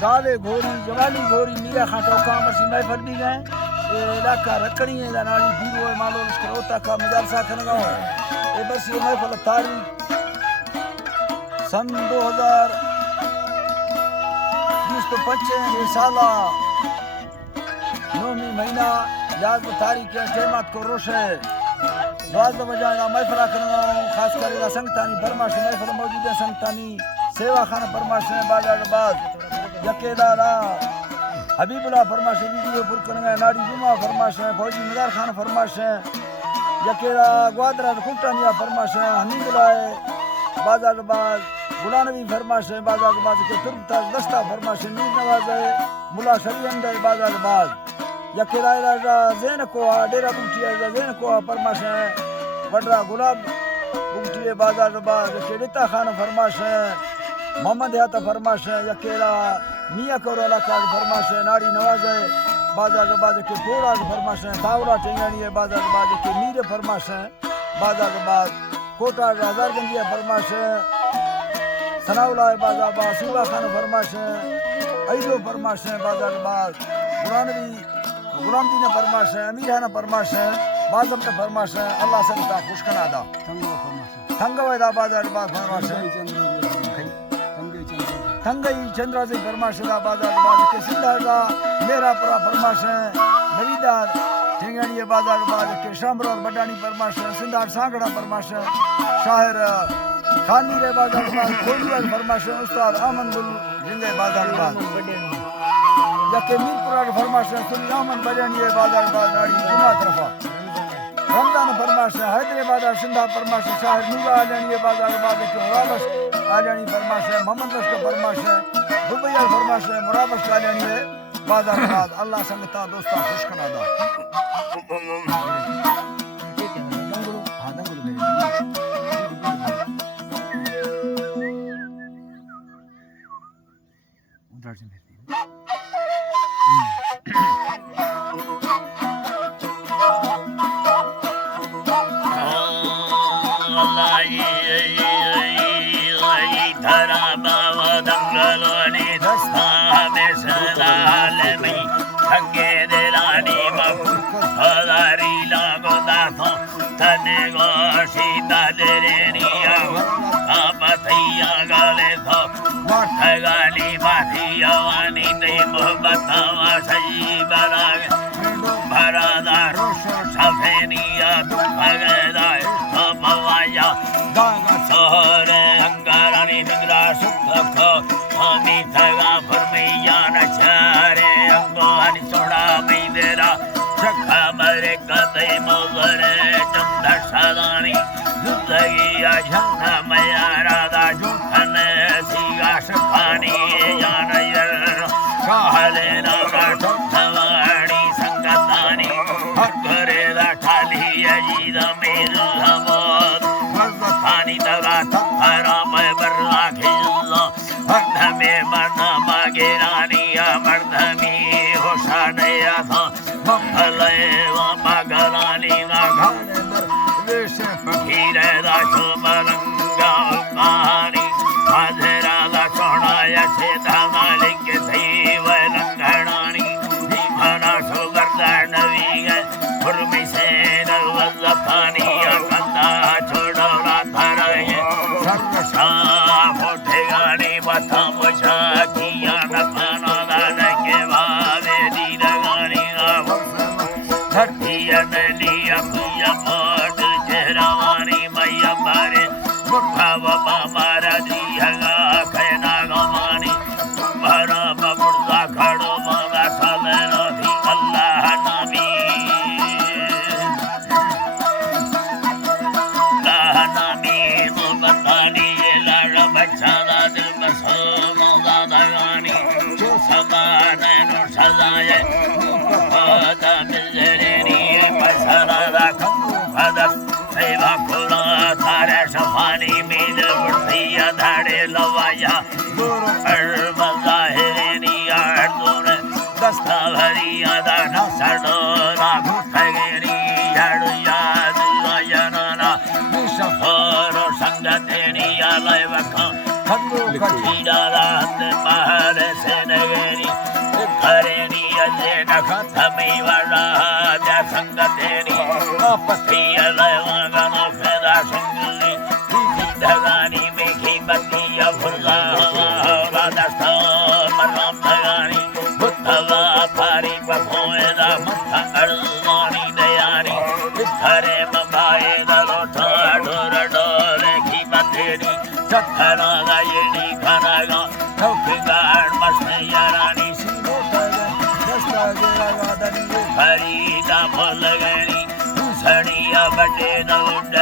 जाले घोरी जवाली घोरी मीरा खां टोका मसी महफल भी गए ए इलाका रकड़ी है नाली बीरो मालो लश्कर ओता का मदरसा खनगांव ए बस ये महफल तारीख सन 2025 साला 9 महीना 11 तारीख के टेमात को रोशे वाज बजाना महफल खनगांव खास कर संगतानी बरमाश महफल मौजूद है संगतानी सेवा खाना फरमाश बाजार बाज यकेदारा हबीबुल्लाह फरमाश वीडियो पुरकनगा नाड़ी जुमा फरमाश फौजी मदार खान फरमाश यकेदा ग्वादरा कुटानिया फरमाश हनीबुल्लाह बाजार बाज गुलानवी फरमाश बाजार बाज के तुर्कता दस्ता फरमाश मीर नवाज मुला शरीअंद बाजार बाज यकेदा राजा जैन को डेरा कुटिया जैन को फरमाश वडरा गुलाब कुटिया बाजार बाज के रिता खान फरमाश मोहम्मद याता फरमाश है यकेला मियाँ कौरला का फरमाश है नारी नवाज है बाजार बाज के थोड़ा फरमाश है तावरा टेंगानी है बाजार बाज के मीर फरमाश है बाजार बाज कोटा हजारगंजिया फरमाश है सनाउला है बाजार बाज सूबा खान फरमाश है ऐदो फरमाश है बाजार बाज गुलाम दीन फरमाश है अमीर खान फरमाश है बाजम ने फरमाश है अल्लाह संता खुशकना दा थंगवेदा बाजार बाज फरमाश है थंगई चंद्राजी फरमाशदा बाजार बाज के सिंधारा मेरा परा फरमाश है नवीदार ठेंगाड़ी बाजार बाज के शामरोद बडानी फरमाश है सिंधार सांगड़ा फरमाश है शायर खानी रे बाजार बाज कोलिया फरमाश है उस्ताद अमनदुल जिंदे बाजार बाज यके मीरपुरा फरमाश है सुनी अमन बजानी बाजार बाज नाड़ी जुमा तरफा रमजान फरमाश है हैदराबाद सिंधा फरमाश है शायर नूरा आजानी बाजार बाज के मुराबस आजानी फरमाश है मोहम्मद लश्कर फरमाश है दुबैया फरमाश है मुराबस आजानी है बाजार बाज अल्लाह संगता दोस्ता खुश करा दा Kachira, the Mahare Senegate. पतिया लवागनो फेदा संगली दीदी धगानी मेघी बतिया फुरगा राधा मरम धगानी बुद्धवा भारी बभोएदा मथा अड़वानी दयानी इधरे मबाए दलोठा डोर डोले की बतेरी चखना गायनी खानागा ठोकगाड़ मस्ते यारानी सीनो तगा दस्ता गेला वादनी खरीदा फल गनी दूसरिया बटे नौड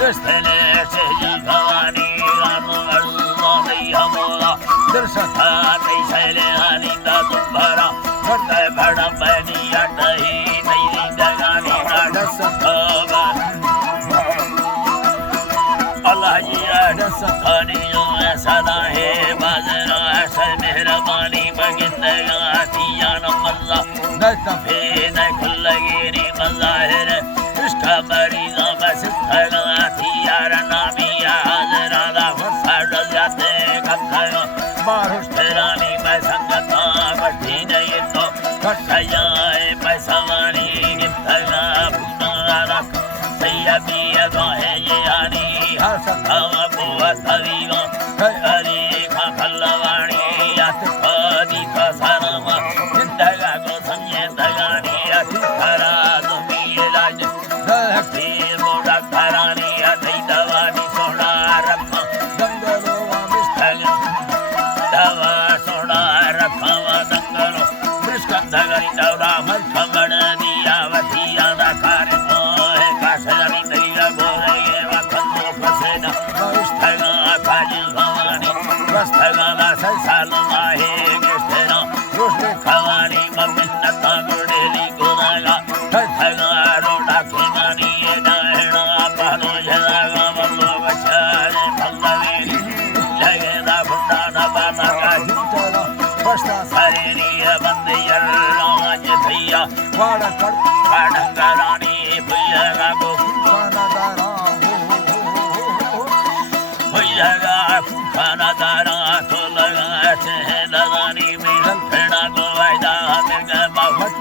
दस्तने से भवानी रानो अल्लाह दैया मोला दर्शता नहीं सैले आलिंदा तुम्हारा करते बड़ा बनिया नहीं नहीं दगानी दसतवा अल्लाह जी दसतानियों सदा है बाजरा से मेहरबानी बगिंदगा दिया नमल्ला न तफे न खुलगेरी मज़ाहिर इसका मरीज़ा बस थगा दिया रनामिया हज़रादा फसड़ जाते कथया मारुष तेरानी मैं संगता बठी नहीं तो कथयाए मैं सवानी निथगा भुना रख सैयदी अदाहे ये आनी हर सतावा बुआ तवीगा हरी खा खल्लवानी यात खादी का सरमा जिंदगा को संये दगानी अति खरा दुमी लाज धरती मोड़ा खरानी अति दवानी सोना रखा दंगलो मिष्ठगा दवा सोना रखा दंगलो मिष्ठगा दगरी दौरा मल खमण दिया वधिया दा खारे मोहे काशरी दैया बोले ये वखनो फसेना मिष्ठगा खाजी भवानी वस्तगा दा संसाल माहे गेस्तेना रोष्टे खवानी ममिन्नता गुडेली गुदागा थगा रोडा खेमानी ये डाहेना पहलो जलागा मल्लो बचारे फल्लवेरी लगेदा भुंडा नबाता का झूठला बस्ता सरेरी बंदे यल्लाज भैया वाड़ा करानी भैया गो खाना दारा भैया खाना दारा तो लगा से लगानी में फेड़ा को वायदा मिर्ग महट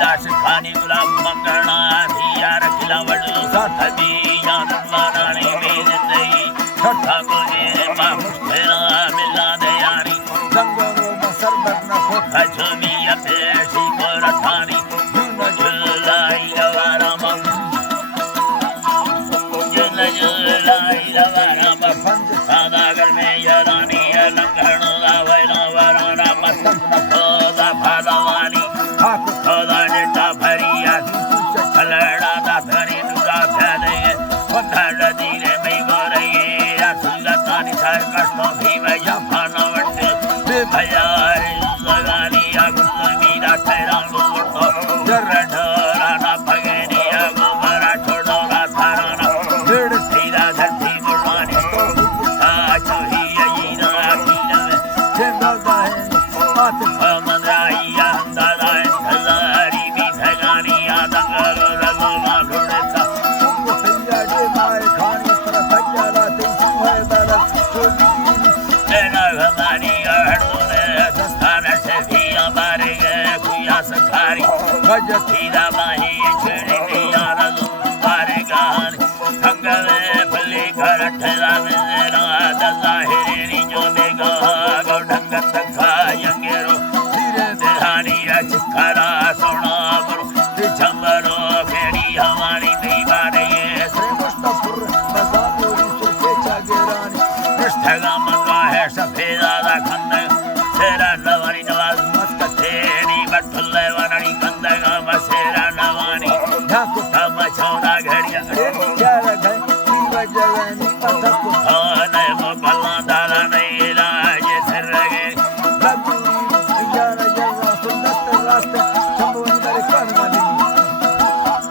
दास खानी गुलाब मंगना धिया रखला वडू साथ दिया दरबारानी में जिंदगी छठा को ये मुश्किल मिला दे यारी जंगलों में सरबत न हो खजमी अपेशी को रखानी जुन जुलाई गवारा मम जुन जुलाई गवारा मम सादागर में यारानी लंघन लावैला वराना मस्तक खोदा भालवानी हाक खोदा नेटा भरिया छलड़ा दा धनी दुरा फैले वंधर दीने में गोरये रसुलतानी सार कष्टों भी भैया भाना वंडे बे भैया लगानी आगुल मीरा ठहरा गुटो जर्रा ना भगेनी आगु मरा छोड़ोला थाराना डेढ़ सीधा धरती मुड़वानी तो साचो ही यीना अखीना में जेंदा है बात खमराइया अंदाज़ा हज़ारी भी धगानी आदंगलो रगो मालूड़ता सुको सैया जे माए खानी पर सैयाला तेसु है दरस चोली तेना गमानी हरदोने दस्तान से भी हमारे गए कुया सखारी गजतीदा माही छेड़े दिया रगो मारे गानी थंगवे भले घर ठेला मेरा दल्ला हेरी जो देगा गौढंग तखा यंगेरो धीरे देहानी चिखरा सोना बरो दिचंबरो फेड़ी हमारी दीवारे ये श्री मुस्तफर मजामुरी सुखे चागेरानी कृष्णगा मंगा है सफेदा दा खंद सेरा नवानी नवाज मस्कतेरी बटुल्ले वनानी कंदगा मसेरा नवानी ढाकू थमा छोड़ा घड़िया चार घड़ी जवानी मथक खाने मोकला दाला नहीं लाज सरगे लबूरी यार जवा सुन्नत रास्ते चंबोनी करे करवानी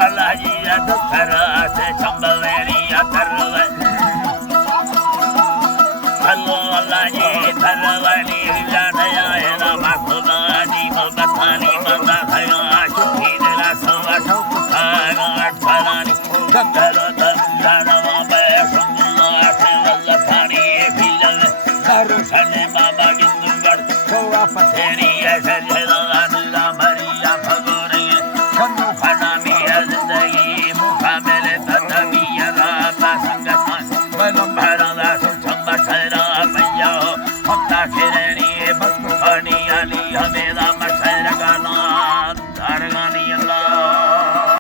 अल्लाह जी अदखरा से चंबवेरी अतरवे अल्लाह जी धरवानी जानया है ना मखबानी मबतानी मदा खया चुकी दिला सवा ठोक खागा अठलानी ककरो जानवा सने बाबा गिंदुगढ़ सोवा पथेरी ऐसे जला दुला मरिया भगोरी खनो खाना में जिंदगी यानी